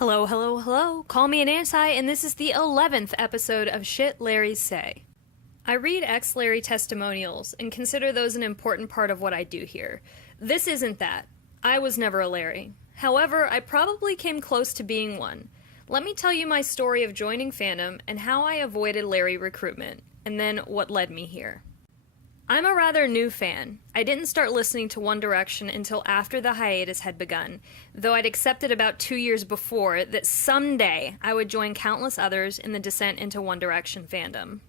Hello, hello, hello. Call me an anti, and this is the 11th episode of Shit Larries Say. I read ex-Larry testimonials and consider those an important part of what I do here. This isn't that. I was never a Larry. However, I probably came close to being one. Let me tell you my story of joining fandom and how I avoided Larry recruitment, and then what led me here. I'm a rather new fan. I didn't start listening to One Direction until after the hiatus had begun, though I'd accepted about 2 years before that someday I would join countless others in the descent into One Direction fandom.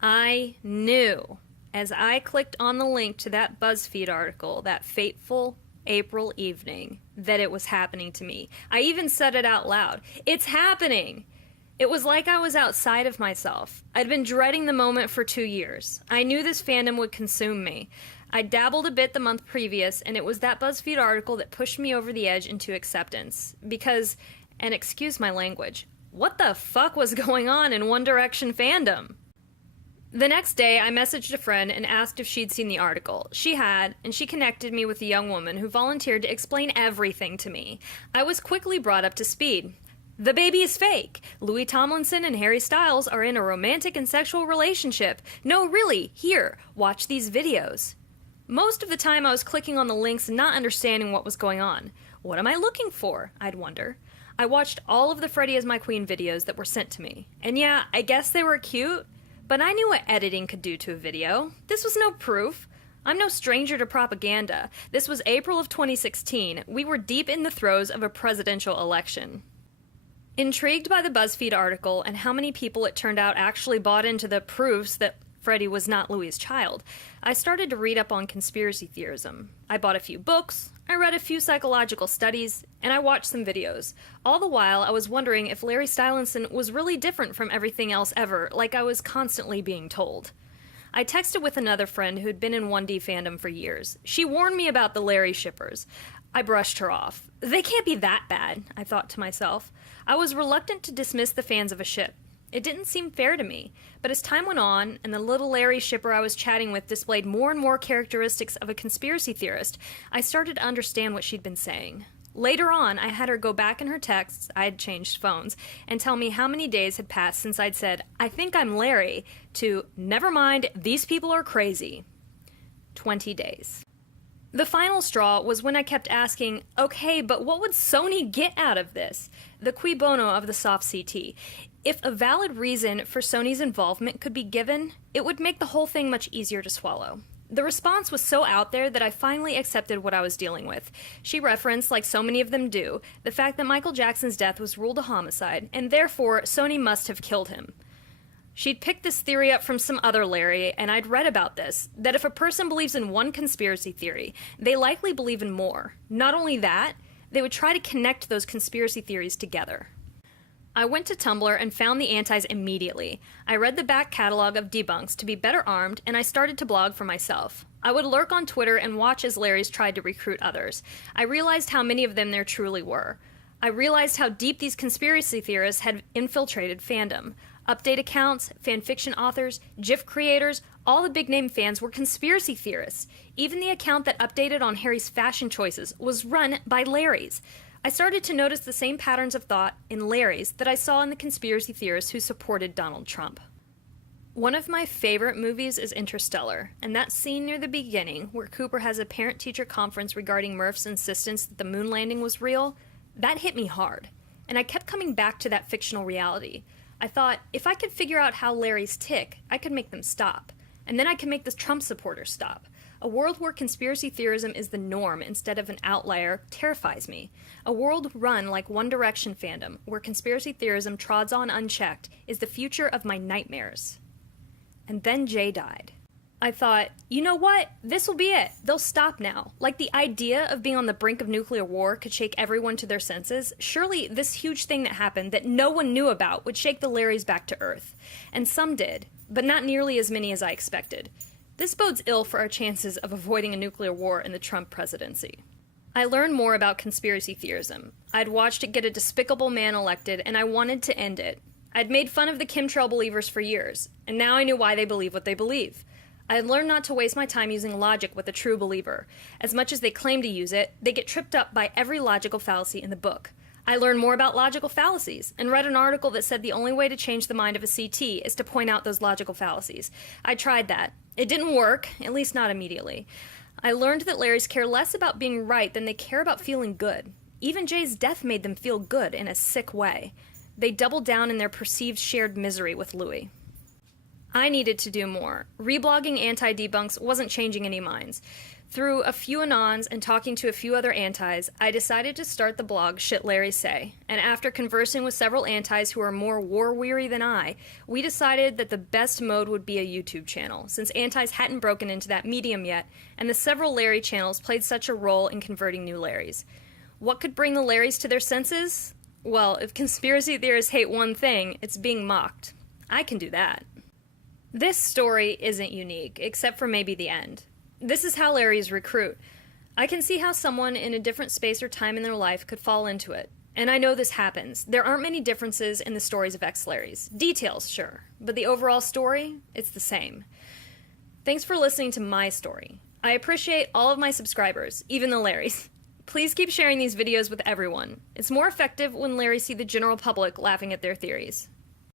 I knew, as I clicked on the link to that BuzzFeed article that fateful April evening, that it was happening to me. I even said it out loud. It's happening! It was like I was outside of myself. I'd been dreading the moment for 2 years. I knew this fandom would consume me. I dabbled a bit the month previous, and it was that BuzzFeed article that pushed me over the edge into acceptance. Because, and excuse my language, what the fuck was going on in One Direction fandom? The next day, I messaged a friend and asked if she'd seen the article. She had, and she connected me with a young woman who volunteered to explain everything to me. I was quickly brought up to speed. The baby is fake. Louis Tomlinson and Harry Styles are in a romantic and sexual relationship. No, really, here, watch these videos. Most of the time I was clicking on the links and not understanding what was going on. What am I looking for? I'd wonder. I watched all of the Freddie as My Queen videos that were sent to me. And yeah, I guess they were cute, but I knew what editing could do to a video. This was no proof. I'm no stranger to propaganda. This was April of 2016. We were deep in the throes of a presidential election. Intrigued by the BuzzFeed article and how many people it turned out actually bought into the proofs that Freddie was not Louis' child, I started to read up on conspiracy theorism. I bought a few books, I read a few psychological studies, and I watched some videos. All the while, I was wondering if Larry Stylinson was really different from everything else ever, like I was constantly being told. I texted with another friend who'd been in 1D fandom for years. She warned me about the Larry shippers. I brushed her off. They can't be that bad, I thought to myself. I was reluctant to dismiss the fans of a ship. It didn't seem fair to me, but as time went on, and the little Larry shipper I was chatting with displayed more and more characteristics of a conspiracy theorist, I started to understand what she'd been saying. Later on, I had her go back in her texts, I had changed phones, and tell me how many days had passed since I'd said, "I think I'm Larry," to, "Never mind, these people are crazy." 20 days. The final straw was when I kept asking, okay, but what would Sony get out of this? The cui bono of the soft CT. If a valid reason for Sony's involvement could be given, it would make the whole thing much easier to swallow. The response was so out there that I finally accepted what I was dealing with. She referenced, like so many of them do, the fact that Michael Jackson's death was ruled a homicide, and therefore Sony must have killed him. She'd picked this theory up from some other Larry, and I'd read about this, that if a person believes in one conspiracy theory, they likely believe in more. Not only that, they would try to connect those conspiracy theories together. I went to Tumblr and found the antis immediately. I read the back catalog of debunks to be better armed, and I started to blog for myself. I would lurk on Twitter and watch as Larrys tried to recruit others. I realized how many of them there truly were. I realized how deep these conspiracy theorists had infiltrated fandom. Update accounts, fanfiction authors, GIF creators, all the big-name fans were conspiracy theorists. Even the account that updated on Harry's fashion choices was run by Larry's. I started to notice the same patterns of thought in Larry's that I saw in the conspiracy theorists who supported Donald Trump. One of my favorite movies is Interstellar, and that scene near the beginning, where Cooper has a parent-teacher conference regarding Murph's insistence that the moon landing was real, that hit me hard. And I kept coming back to that fictional reality. I thought, if I could figure out how Larrys tick, I could make them stop. And then I could make the Trump supporters stop. A world where conspiracy theorism is the norm instead of an outlier terrifies me. A world run like One Direction fandom, where conspiracy theorism trods on unchecked, is the future of my nightmares. And then Jay died. I thought, you know what? This will be it. They'll stop now. Like the idea of being on the brink of nuclear war could shake everyone to their senses. Surely this huge thing that happened that no one knew about would shake the Larrys back to earth. And some did, but not nearly as many as I expected. This bodes ill for our chances of avoiding a nuclear war in the Trump presidency. I learned more about conspiracy theorism. I'd watched it get a despicable man elected, and I wanted to end it. I'd made fun of the chemtrail believers for years, and now I knew why they believe what they believe. I had learned not to waste my time using logic with a true believer. As much as they claim to use it, they get tripped up by every logical fallacy in the book. I learned more about logical fallacies and read an article that said the only way to change the mind of a CT is to point out those logical fallacies. I tried that. It didn't work, at least not immediately. I learned that Larrys care less about being right than they care about feeling good. Even Jay's death made them feel good in a sick way. They doubled down in their perceived shared misery with Louis. I needed to do more. Reblogging anti-debunks wasn't changing any minds. Through a few anons and talking to a few other antis, I decided to start the blog Shit Larries Say, and after conversing with several antis who are more war-weary than I, we decided that the best mode would be a YouTube channel, since antis hadn't broken into that medium yet, and the several Larry channels played such a role in converting new Larrys. What could bring the Larrys to their senses? Well, if conspiracy theorists hate one thing, it's being mocked. I can do that. This story isn't unique, except for maybe the end. This is how Larrys recruit. I can see how someone in a different space or time in their life could fall into it. And I know this happens. There aren't many differences in the stories of ex-Larrys. Details, sure. But the overall story, it's the same. Thanks for listening to my story. I appreciate all of my subscribers, even the Larrys. Please keep sharing these videos with everyone. It's more effective when Larrys see the general public laughing at their theories.